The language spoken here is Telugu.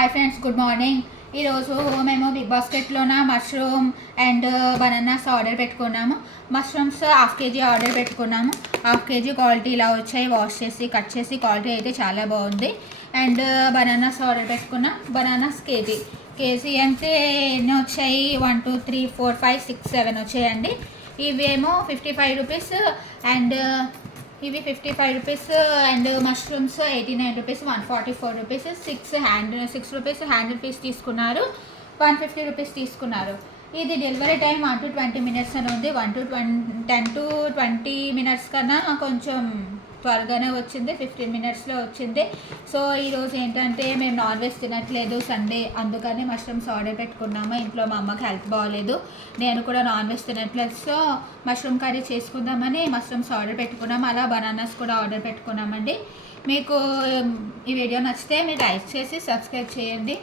Hi friends, good morning. ఈరోజు మేము బిగ్ బాస్కెట్లోన మష్రూమ్ అండ్ బనానాస్ ఆర్డర్ పెట్టుకున్నాము. మష్రూమ్స్ హాఫ్ కేజీ ఆర్డర్ పెట్టుకున్నాము. హాఫ్ కేజీ క్వాలిటీ ఇలా వచ్చాయి. వాష్ చేసి కట్ చేసి క్వాలిటీ అయితే చాలా బాగుంది. అండ్ బనానాస్ ఆర్డర్ పెట్టుకున్నాం. బనానాస్ కేజీ అంటే ఎన్ని వచ్చాయి? 1 2 3 4 5 6 7 వచ్చాయండి. ఇవేమో 55 రూపీస్ అండ్ ఇవి 55 rupees and mushrooms 89 rupees, 144 rupees, 6 rupees handle piece తీసుకున్నారు. 150 రూపీస్ తీసుకున్నారు. ఇది డెలివరీ టైం 1 to 20 minutes అని ఉంది. 10 to 20 minutes కన్నా కొంచెం త్వరగానే వచ్చింది. 15 minutesలో వచ్చింది. సో ఈరోజు ఏంటంటే మేము నాన్ వెజ్ తినట్లేదు, సండే, అందుకని మష్రూమ్స్ ఆర్డర్ పెట్టుకున్నాము. ఇంట్లో మా అమ్మకి హెల్త్ బాగాలేదు, నేను కూడా నాన్ వెజ్ తినట్లేదు. సో మష్రూమ్ కర్రీ చేసుకుందామని మష్రూమ్స్ ఆర్డర్ పెట్టుకున్నాము. అలా బనానాస్ కూడా ఆర్డర్ పెట్టుకున్నామండి. మీకు ఈ వీడియో నచ్చితే మీరు లైక్ చేసి సబ్స్క్రైబ్ చేయండి.